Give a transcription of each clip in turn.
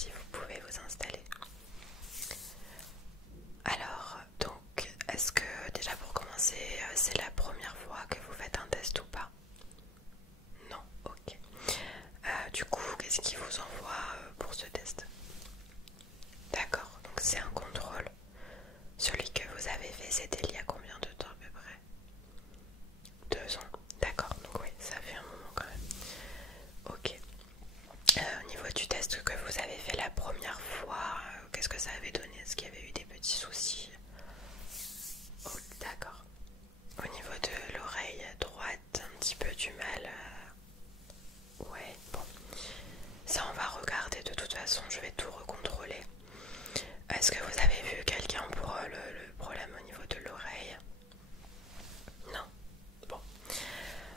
si vous pouvez vous installer. Alors, donc, est-ce que déjà pour commencer, c'est la première fois que vous faites un test ou pas? Non, ok. Du coup, qu'est-ce qui vous envoie pour ce test? D'accord, donc c'est un contrôle. Celui que vous avez fait, c'était il y a combien de temps à peu près? 2 ans. D'accord, donc oui, ça fait un moment quand même. Ok. Au niveau du test que vous avez fait la première fois, qu'est-ce que ça avait donné? Est-ce qu'il y avait eu des petits soucis? Oh, d'accord. Au niveau de l'oreille droite, un petit peu du mal. Ouais, bon. Ça, on va regarder de toute façon, je vais tout recontrôler. Est-ce que vous avez vu quelqu'un pour le problème au niveau de l'oreille? Non. Bon.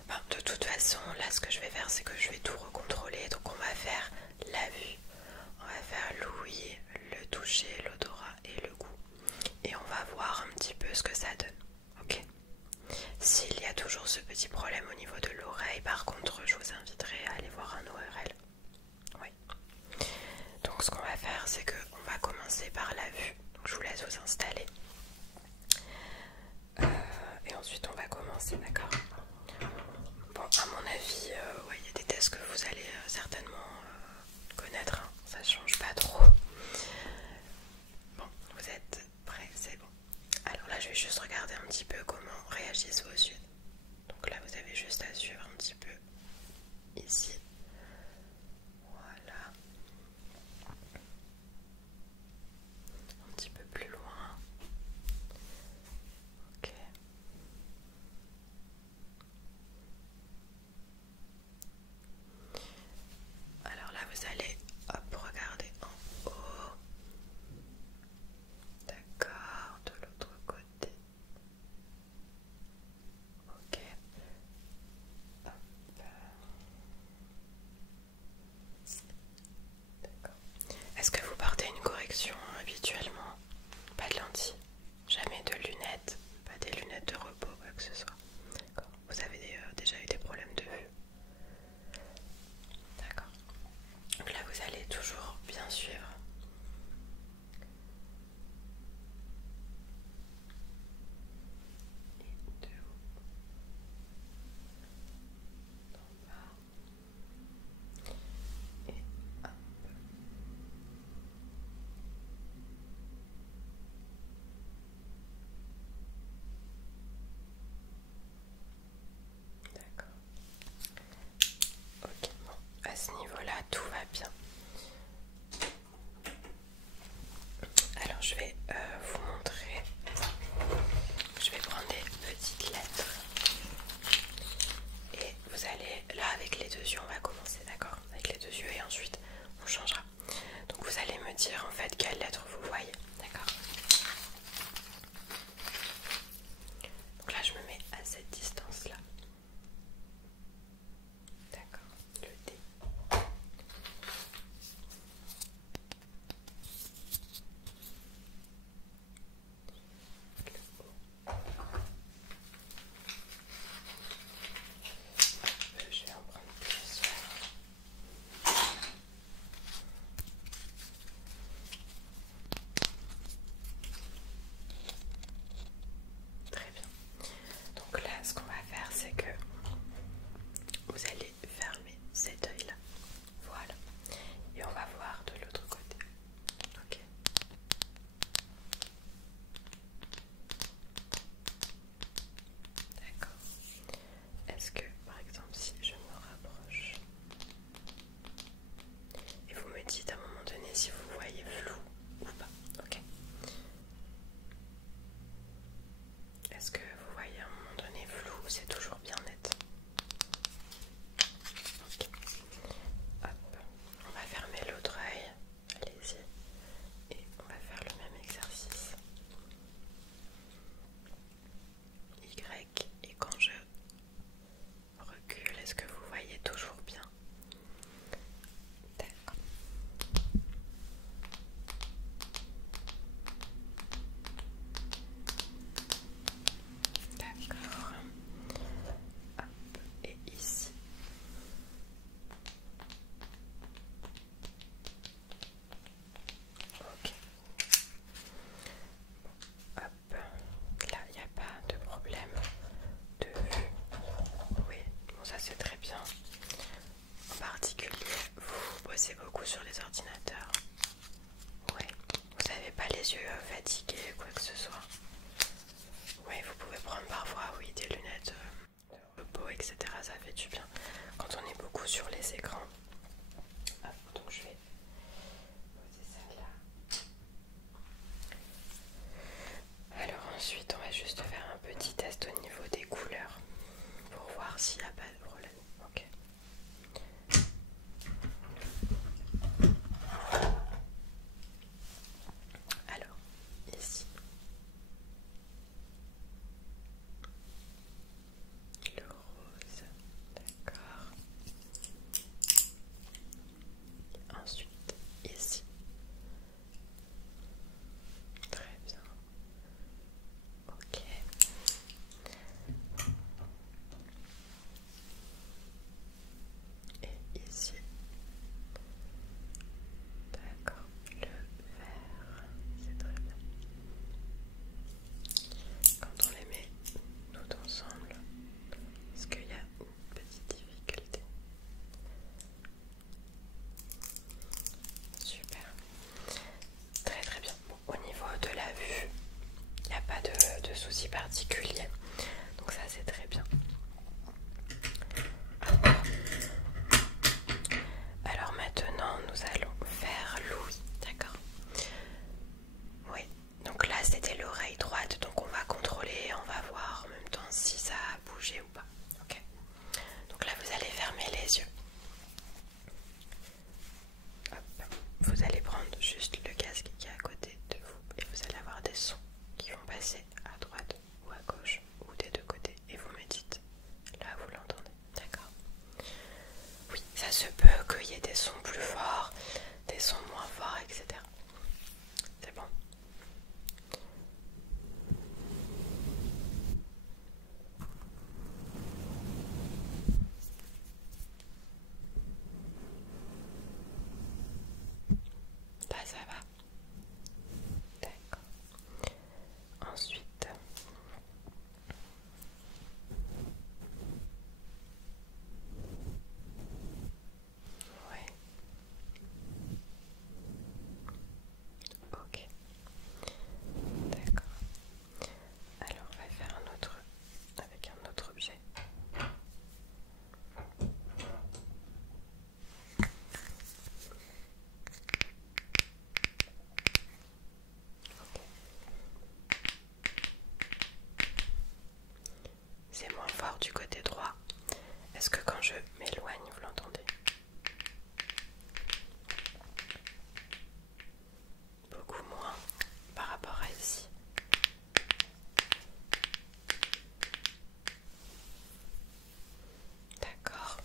Ben, de toute façon, là, ce que je vais faire, c'est que je vais tout recontrôler. Donc, on va faire la vue, on va faire l'ouïe, le toucher, l'odorat et le goût. Et on va voir un petit peu ce que ça donne. Ok? S'il y a toujours ce petit problème au niveau de l'oreille, par contre, je vous inviterai à aller voir un ORL. Oui. Donc, ce qu'on va faire, c'est qu'on va commencer par la vue. Donc, je vous laisse vous installer. Et ensuite, on va commencer, d'accord? Bon, à mon avis, ouais, il y a des tests que vous allez certainement connaître, hein. Ça change pas trop. Bon, vous êtes prêts, c'est bon. Alors là, je vais juste regarder un petit peu comment réagissent vos yeux. Donc là, vous avez juste à suivre un petit peu ici. Voilà. Un petit peu plus loin. Ok. passez beaucoup sur les ordinateurs? Ouais. Vous n'avez pas les yeux fatigués, quoi que ce soit? Oui, vous pouvez prendre parfois, oui, des lunettes de repos, etc. Ça fait du bien quand on est beaucoup sur les écrans. Hop, donc je vais poser celle-là. Alors ensuite, on va juste faire un petit test au niveau des couleurs pour voir s'il n'y a pas de problème. Ok. Alors, ici, le rose, d'accord. Ensuite, ici, très bien. Ok. Et ici, d'accord, le vert, c'est très bien. Quand on les met tout ensemble, est-ce qu'il y a une petite difficulté? Super. Très très bien. Bon, au niveau de la vue, il n'y a pas de souci particulier. Donc ça c'est très bien. Alors maintenant nous allons faire l'ouïe, d'accord? Oui, donc là c'était l'oreille droite, donc on va contrôler, on va voir en même temps si ça a bougé ou pas. Ok. Donc là vous allez fermer les yeux. Hop. Vous allez prendre juste le casque qui est à côté de vous et vous allez avoir des sons qui vont passer à droite ou à gauche ou des deux côtés et vous me dites là vous l'entendez, d'accord? Oui, ça se peut qu'il y ait des sons plus forts, des sons moins forts, etc. C'est bon? Là ça va. D'accord. Ensuite, ouais. Ok. D'accord. Alors on va faire un autre avec un autre objet. C'est moins fort du côté droit. Est-ce que quand je m'éloigne, vous l'entendez? Beaucoup moins par rapport à ici. D'accord.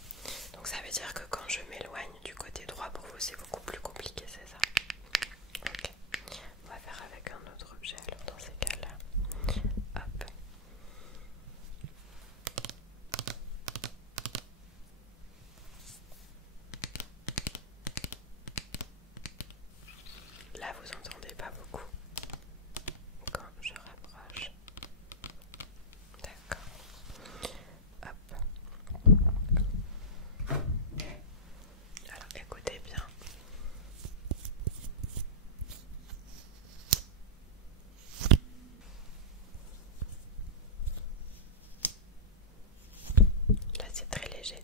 Donc ça veut dire que quand je m'éloigne du côté droit, pour vous c'est beaucoup plus compliqué, c'est ça? Ok. On va faire avec un autre objet alors dans ces cas-là. Hop. Là vous entendez pas beaucoup quand je rapproche. D'accord. Hop. Alors écoutez bien. Là c'est très léger.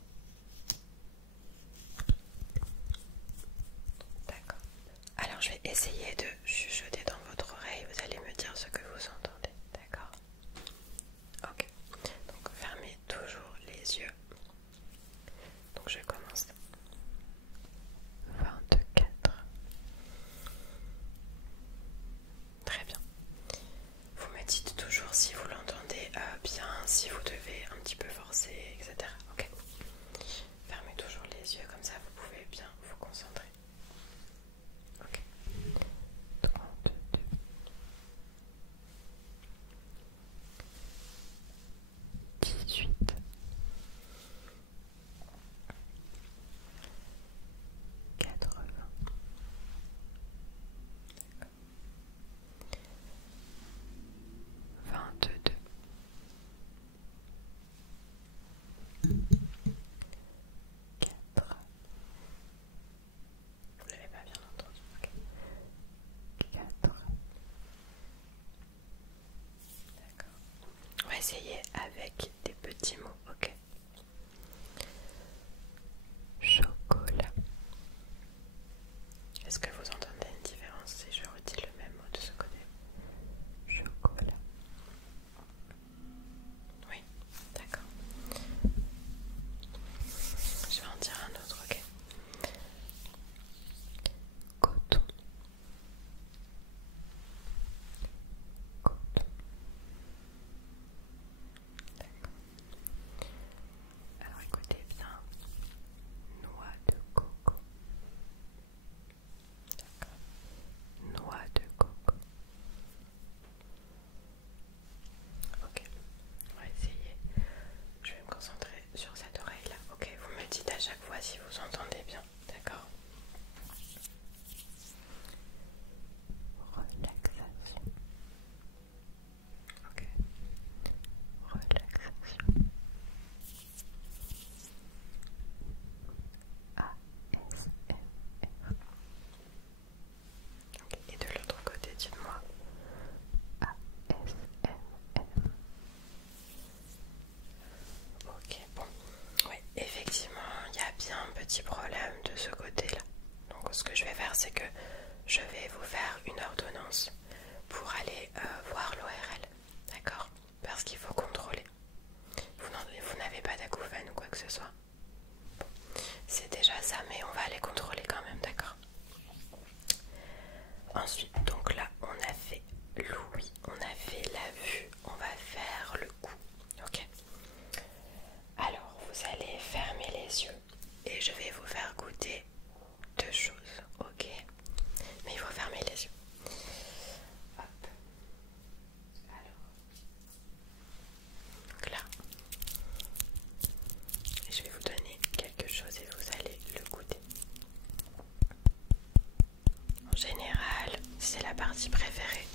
D'accord. Alors je vais essayer de chuchoter dans votre oreille. Vous allez me dire ce que vous entendez. D'accord? Ok. Donc fermez toujours les yeux. Donc je commence. 24. Très bien. Vous me dites toujours si vous l'entendez bien, si vous devez un petit peu forcer, etc. Ok. Fermez toujours les yeux, comme ça vous pouvez bien vous concentrer. Ok. Donc essayer avec des petits mots, ok? Chocolat. Est-ce que vous entendez une différence si je redis le même mot de ce côté? Chocolat. Oui, d'accord. Je vais en dire un autre, ok? Coton. Coton. D'accord. Alors écoutez bien. Noix de coco. D'accord. Noix de coco. Ok, on va essayer. Je vais me concentrer sur cette oreille là. Ok, vous me dites à chaque fois si vous entendez bien. D'accord. Relaxation. Ok. Relaxation. ASMR. Ok. Et de l'autre côté, dites-moi. ASMR. Ok, bon. Oui, effectivement, il y a bien un petit problème de ce côté-là. Donc ce que je vais faire, c'est que je vais vous faire une ordonnance pour aller voir l'ORL. D'accord? Parce qu'il faut contrôler. Vous n'avez pas d'acouphène ou quoi que ce soit. Bon, c'est déjà ça, mais on va aller contrôler quand même, d'accord? Ensuite, donc là, on a fait l'ouïe, on a fait la vue, on va faire le cou. Ok? Alors, vous allez fermer les yeux et je vais vous faire goûter deux choses. Ok? Mais il faut fermer les yeux. Hop. Alors, donc là, je vais vous donner quelque chose et vous allez le goûter. En général, c'est la partie préférée,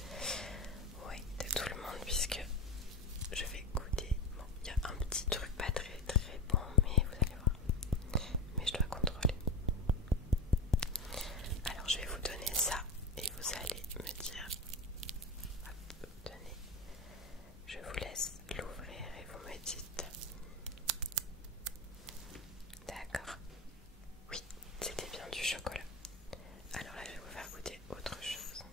oui, de tout le monde puisque je vais goûter. Bon, il y a un petit truc pas très très bon, mais vous allez voir. Mais je dois contrôler. Alors je vais vous donner ça et vous allez me dire. Hop, tenez. Je vous laisse l'ouvrir et vous me dites. D'accord. Oui, c'était bien du chocolat. Alors là, je vais vous faire goûter autre chose.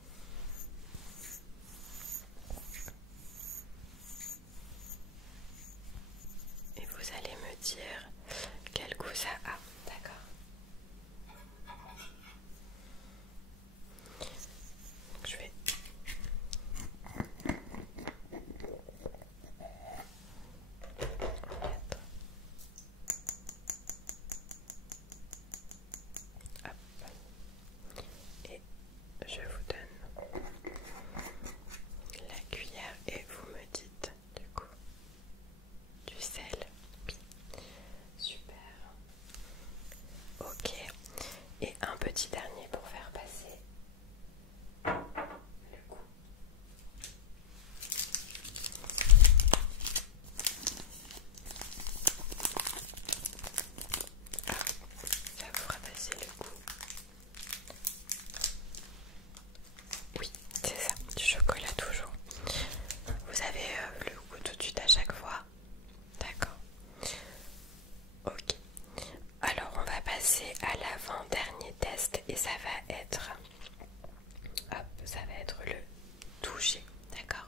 Et vous allez me dire quel goût ça a. D'accord. Donc je vais en mettre. Hop. Et je vous donne la cuillère et vous me dites du coup du sel. Super. Ok. Et un petit dernier pour faire passer le goût. Ah, ça vous fera passer le goût. Oui, c'est ça, du chocolat toujours. Vous avez le goût tout de suite à chaque fois. D'accord. Ok. Alors on va passer à l'avant-dernier test et ça va être... Hop, ça va être le toucher. D'accord.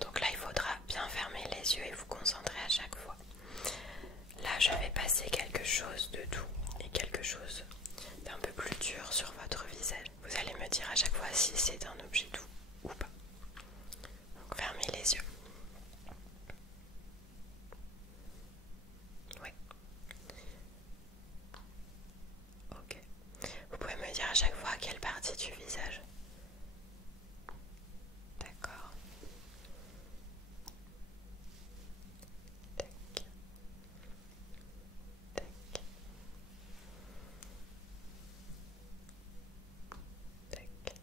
Donc là il faudra bien fermer les yeux et vous concentrer à chaque fois. Là je vais passer quelque chose de doux et quelque chose d'un peu plus dur sur votre visage. Vous allez me dire à chaque fois si c'est un objet doux ou pas. Donc fermez les yeux. Oui. Ok. Vous pouvez me dire à chaque fois quelle partie du visage. D'accord. Tac. Tac. Tac.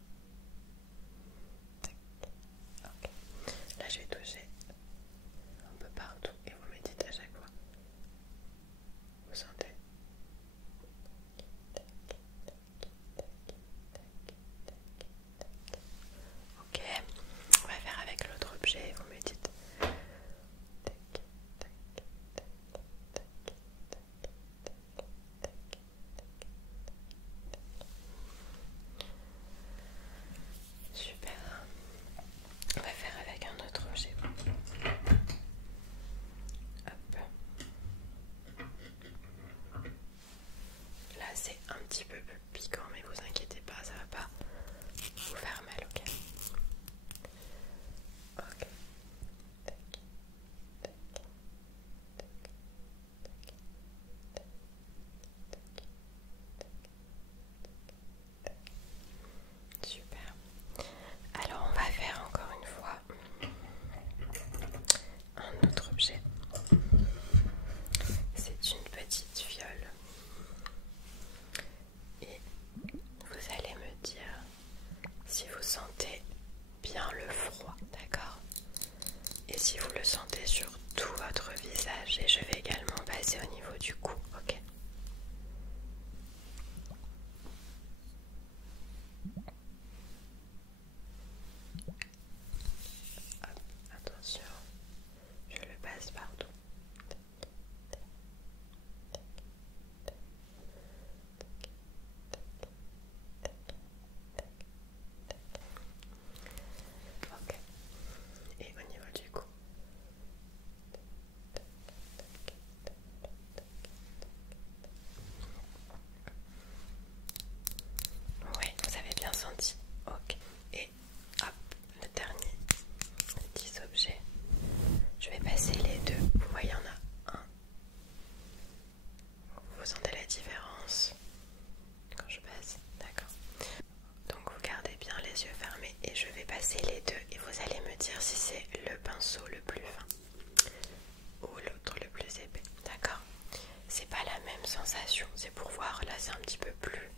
sensations. C'est pour voir, là c'est un petit peu plus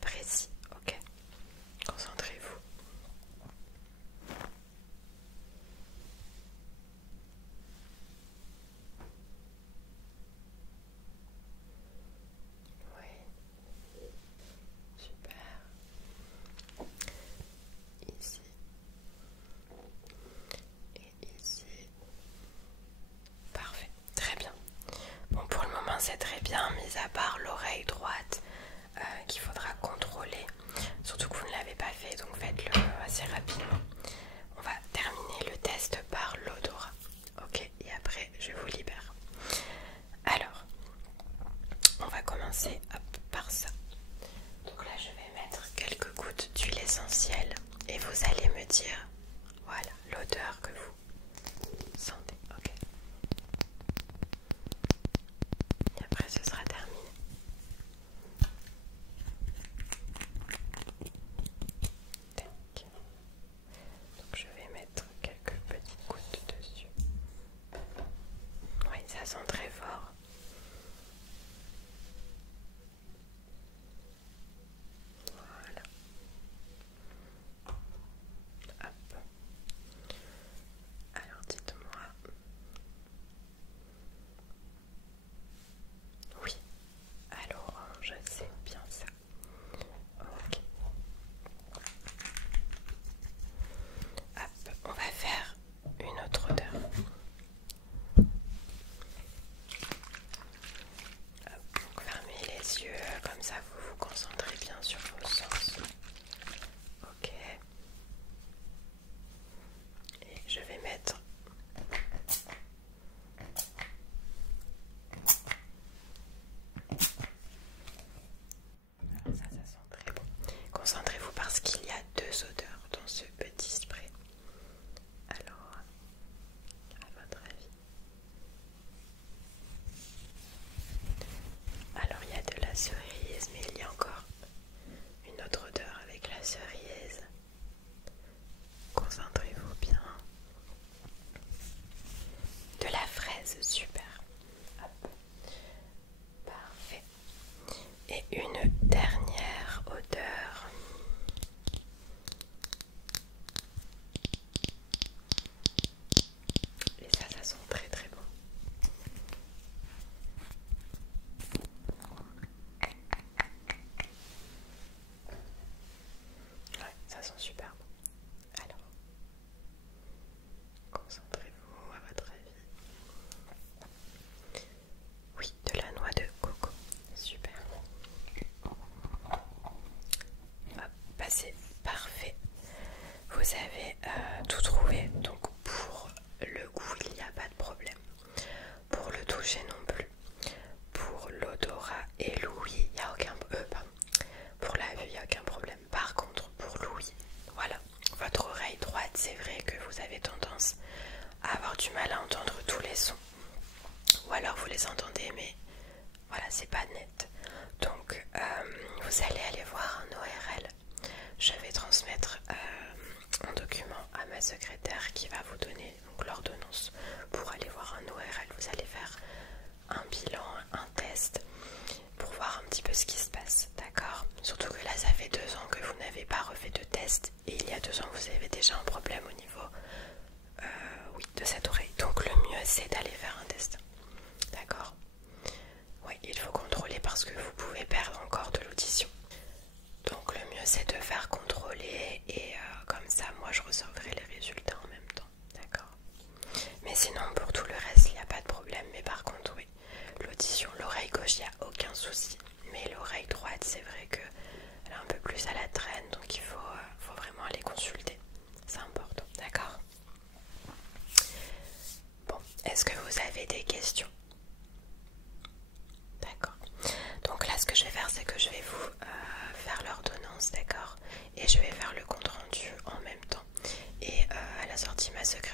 précis, ok? Concentrez-vous. Oui, super. Ici et ici. Parfait, très bien. Bon, pour le moment c'est très bien, mis à part l'oreille droite qu'il faudra contrôler. Surtout que vous ne l'avez pas fait, donc faites-le assez rapidement. On va terminer le test par l'odorat. Ok, et après je vous libère. Alors, on va commencer hop, par ça. Donc là je vais mettre quelques gouttes d'huile essentielle et vous allez me dire, voilà, l'odeur que vous sentez. Ok. Et après ce sera terminé. Tac. Donc je vais mettre quelques petites gouttes dessus. Oui, ça sent très fort. Voilà. Hop. Alors dites-moi. Oui, à l'orange, c'est bien ça. Ok. Hop, on va faire une autre odeur. Hop, donc fermez les yeux, comme ça vous vous concentrez bien sur vos sens. Ok. Et je vais mettre ça sent très bon. Concentrez-vous parce qu'il y a deux odeurs dans ce petit spray. Alors, à votre avis? Alors, il y a de la cerise, mais il y a encore une autre odeur avec la cerise. Concentrez-vous bien. De la fraise, super. Hop. Parfait. Et une dernière odeur. Et ça sent très très bon. Ouais, ça sent super bon. Alors, concentrez-vous à votre avis. Oui, de la noix de coco. Super. Hop, bah c'est parfait. Vous avez tout trouvé. Donc pour le goût, il n'y a pas de problème. Pour le toucher non plus. Pour l'odorat et l'ouïe, il n'y a aucun pardon. Pour la vue, il n'y a aucun problème. Par contre, pour l'ouïe, voilà. Votre oreille droite, c'est vrai que vous avez tendance à avoir du mal à entendre tous les sons. Ou alors vous les entendez, mais voilà, c'est pas net. Donc vous allez aller voir un ORL. Je vais transmettre un document à ma secrétaire qui va vous donner l'ordonnance pour aller voir un ORL. Vous allez faire un bilan, un test pour voir un petit peu ce qui se passe, d'accord? Surtout que là ça fait 2 ans que vous n'avez pas refait de test et il y a 2 ans vous avez déjà un problème au niveau oui, de cette oreille. Donc le mieux c'est d'aller faire un test, d'accord? Oui, il faut contrôler parce que vous pouvez perdre encore de l'audition. Donc le mieux c'est de faire contrôler et comme ça moi je recevrai les résultats en même temps, d'accord? Mais sinon pour tout le reste il n'y a pas de problème. Mais par contre oui, l'audition, l'oreille gauche il n'y a aucun souci. Mais l'oreille droite c'est vrai qu'elle est un peu plus à la traîne. Donc il faut vraiment aller consulter. C'est important, d'accord? Bon, est-ce que vous avez des questions? D'accord. Donc là ce que je vais faire c'est que je vais vous faire l'ordonnance, d'accord? Et je vais faire le compte rendu en même temps. Et à la sortie ma secrétaire